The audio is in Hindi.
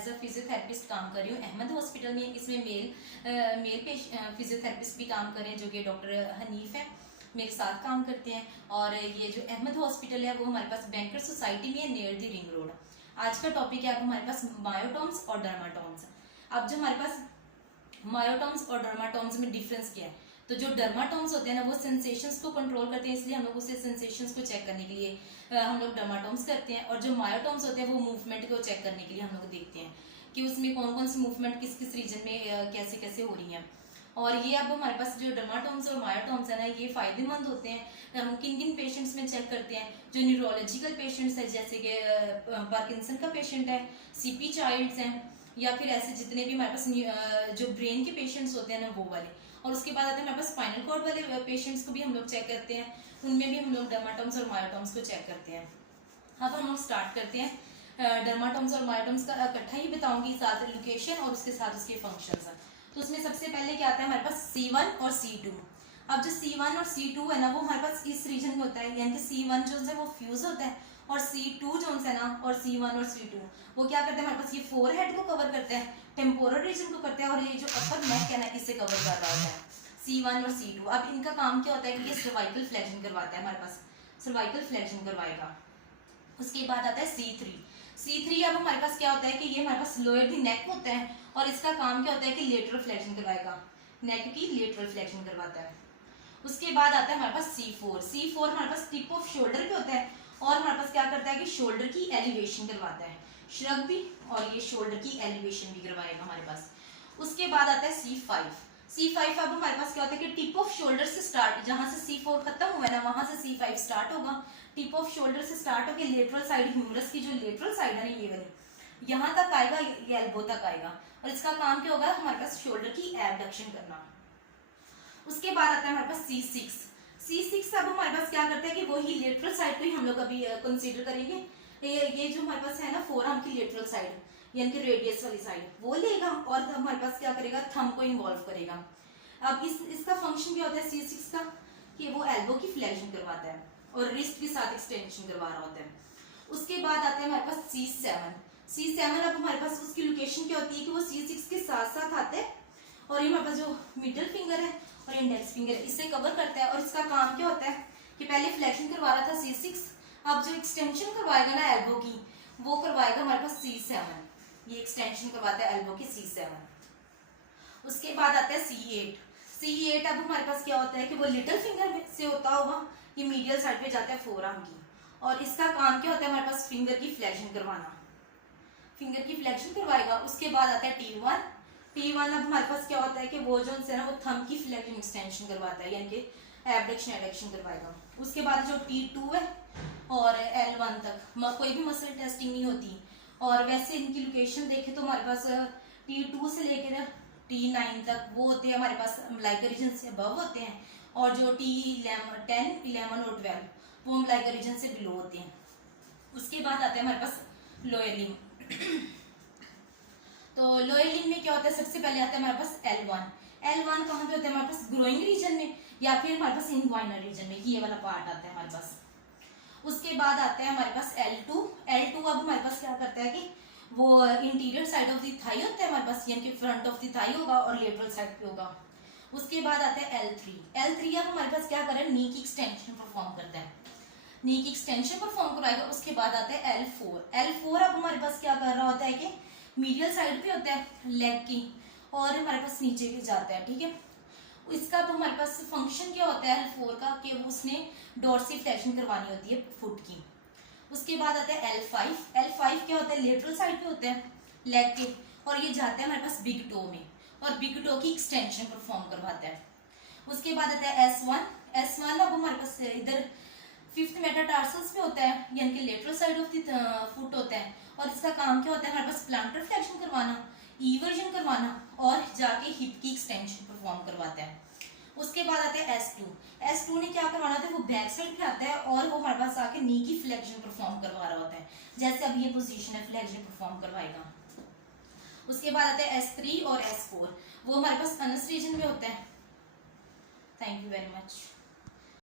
एज अ फिजियोथेरेपिस्ट काम कर रही हूँ अहमद हॉस्पिटल में। इसमें मेल फिजियोथेरेपिस्ट भी काम कर रहे हैं जो कि डॉक्टर हनीफ है, मेरे साथ काम करते हैं। और ये जो अहमद हॉस्पिटल है वो हमारे पास बैंकर सोसाइटी में है, नियर द रिंग रोड। आज का टॉपिक है अब हमारे पास मायोटॉम्स और डर्माटॉम्स। अब जो हमारे पास मायोटॉम्स और डर्माटॉम्स में डिफरेंस क्या है, तो जो डर्माटॉम्स होते हैं ना वो सेंसेशंस को कंट्रोल करते हैं, इसलिए हम लोग उसे सेंसेशंस को चेक करने के लिए हम लोग डर्माटॉम्स करते हैं। और जो मायोटॉम्स होते हैं वो मूवमेंट को चेक करने के लिए हम लोग देखते हैं कि उसमें कौन कौन सी मूवमेंट किस किस रीजन में कैसे कैसे हो रही है। और ये अब हमारे पास जो डर्माटॉम्स और मायोटॉम्स है ना ये फायदेमंद होते हैं। हम किन किन पेशेंट्स में चेक करते हैं, जो न्यूरोलॉजिकल पेशेंट्स है जैसे कि पार्किंसन का पेशेंट है, सीपी चाइल्ड्स हैं, या फिर ऐसे जितने भी हमारे पास जो ब्रेन के पेशेंट्स होते हैं ना वो वाले। और उसके बाद आते हैं हमारे पास स्पाइनल कॉर्ड वाले पेशेंट्स को भी हम लोग चेक करते हैं, उनमें भी हम लोग डर्माटॉम्स और मायोटॉम्स को चेक करते हैं। अब हम लोग स्टार्ट करते हैं। डर्माटॉम्स और मायोटॉम्स का इकट्ठा ही बताऊंगी, साथ लोकेशन और उसके साथ उसके फंक्शंस। तो उसमें सबसे पहले क्या आता है हमारे पास C1 और C2। अब जो C1 और C2 है ना वो हमारे पास इस रीजन में होता है, यानी कि C1 जो है वो फ्यूज होता है और C2 जो है ना, और C1 और C2 वो क्या करते हैं हमारे पास, ये फोर हेड को कवर करते हैं, टेम्पोरल रीजन को करते हैं, और ये जो अपर नेक है ना इसे कवर कर रहा होता है C1 और C2। अब इनका काम क्या होता है कि ये सर्वाइकल फ्लेक्शन करवाता है, हमारे पास सर्वाइकल फ्लेक्शन करवाएगा। उसके बाद आता है C3। अब हमारे पास क्या होता है कि ये हमारे पास लोअर दी नेक होता है और इसका काम क्या होता है कि लेटरल फ्लेक्शन करवाएगा, नेक की लेटरल फ्लेक्शन करवाता है। उसके बाद आता है हमारे पास C4 हमारे पास टिप ऑफ शोल्डर पे होता है और हमारे पास क्या करता है कि शोल्डर की एलिवेशन करवाता है, श्रग भी, और ये शोल्डर की एलिवेशन भी करवाएगा हमारे पास। उसके बाद आता है C5। अब हमारे पास क्या होता है कि टिप ऑफ शोल्डर से स्टार्ट, जहां से C4 खत्म हुआ है ना वहां से C5 स्टार्ट होगा। टिप ऑफ शोल्डर से स्टार्ट होकर लेटरल साइड, ह्यूमरस की जो लेटरल साइड है ना ये वाली, यहाँ तक आएगा, ये एल्बो तक आएगा। और इसका काम क्या होगा हमारे पास शोल्डर की एबडक्शन करना। उसके बाद आता है हमारे पास C6। अब हमारे पास क्या करता है कि वही लेटरल साइड को ही हम लोग अभी कंसीडर करेंगे। ये जो हमारे पास है ना फोरआर्म की लेटरल साइड, यानी कि रेडियस वाली साइड वो लेगा और हमारे पास क्या करेगा, थंब को इन्वॉल्व करेगा। अब इसका फंक्शन क्या होता है C6 का, कि वो एल्बो की फ्लेक्शन करवाता है और रिस्ट के साथ एक्सटेंशन करवा रहा होता है। उसके बाद आता है हमारे पास C7। अब हमारे पास उसकी लोकेशन क्या होती है कि वो C6 के साथ साथ आते हैं और ये हमारे पास जो मिडिल फिंगर है और इंडेक्स फिंगर है इसे कवर करता है। और इसका काम क्या होता है कि पहले फ्लेक्शन करवा रहा था C6, अब जो एक्सटेंशन करवाएगा ना एल्बो की वो करवाएगा हमारे पास C7, ये एक्सटेंशन करवाता है एल्बो की C7। उसके बाद आता है C8। अब हमारे पास क्या होता है कि वो लिटिल फिंगर से होता होगा, ये मीडियल साइड पे जाता है फोरआर्म की, और इसका काम क्या होता है हमारे पास फिंगर की फ्लेक्शन करवाना, फिंगर की फ्लेक्शन करवाएगा। उसके बाद आता है T1। अब हमारे पास क्या होता है कि वो जो है ना वो थंब की फ्लेक्शन एक्सटेंशन करवाता है, यानी कि एबडक्शन एडक्शन करवाएगा। उसके बाद जो T2 है और L1 तक कोई भी मसल टेस्टिंग नहीं होती, और वैसे इनकी लोकेशन देखें तो हमारे पास T2 से लेकर T9 तक वो होते हैं हमारे पास अम्बिलिकल रीजन से अबव होते हैं, और जो T10, 11 और 12 वो अम्बिलिकल रीजन से बिलो होते हैं। उसके बाद आते हैं हमारे पास लोअर लिम्ब। तो लोअर लिम्ब में क्या होता है, सबसे पहले आता है हमारे पास L1 कहाँ पे होता है हमारे पास, ग्रोइंग रीजन में या फिर हमारे पास इंग्वाइनल रीजन में, ये वाला पार्ट आता है हमारे पास। उसके बाद आता है हमारे पास L2। अब हमारे पास क्या करता है कि वो interior side of the thigh होता है हमारे पास, यानी कि फ्रंट ऑफ द थाई होगा और लेटरल साइड पे होगा। उसके बाद आता है L3 अब हमारे पास क्या कर रहा है, नी की एक्सटेंशन परफॉर्म करता है, नी की एक्सटेंशन परफॉर्म कराएगा। उसके बाद आता है L4 अब हमारे पास क्या कर रहा होता है कि मीडियल साइड पे होता है लेग की, और हमारे पास नीचे भी जाता है, ठीक है। इसका अब हमारे पास फंक्शन क्या होता है L4 का, कि उसने डोर्सी फ्लेक्शन करवानी होती है फुट की। उसके बाद आता है L5 क्या होता है, लेटरल साइड पे होता है लेग के, और ये जाता है हमारे पास बिग टो में और बिग टो की एक्सटेंशन परफॉर्म करवाता है। उसके बाद आता है S1 अब हमारे पास इधर 5th मेटाटार्सल्स पे होता है, यानी कि lateral side of the foot होता है, और इसका काम क्या होता है हमारे पास प्लांटर फ्लेक्शन करवाना, इवर्जन करवाना और जाके हिप की एक्सटेंशन परफॉर्म करवाता है। उसके बाद आते हैं S2 ने क्या करवाना था, वो बैक साइड पे आता है और वो हमारे पास आके नी की फ्लेक्शन परफॉर्म करवा रहा होता है, जैसे अब ये पोजीशन है फ्लेक्शन परफॉर्म करवाएगा। उसके बाद आते हैं S3 और S4, वो हमारे पास अनस रीजन में होता है। Thank you very much.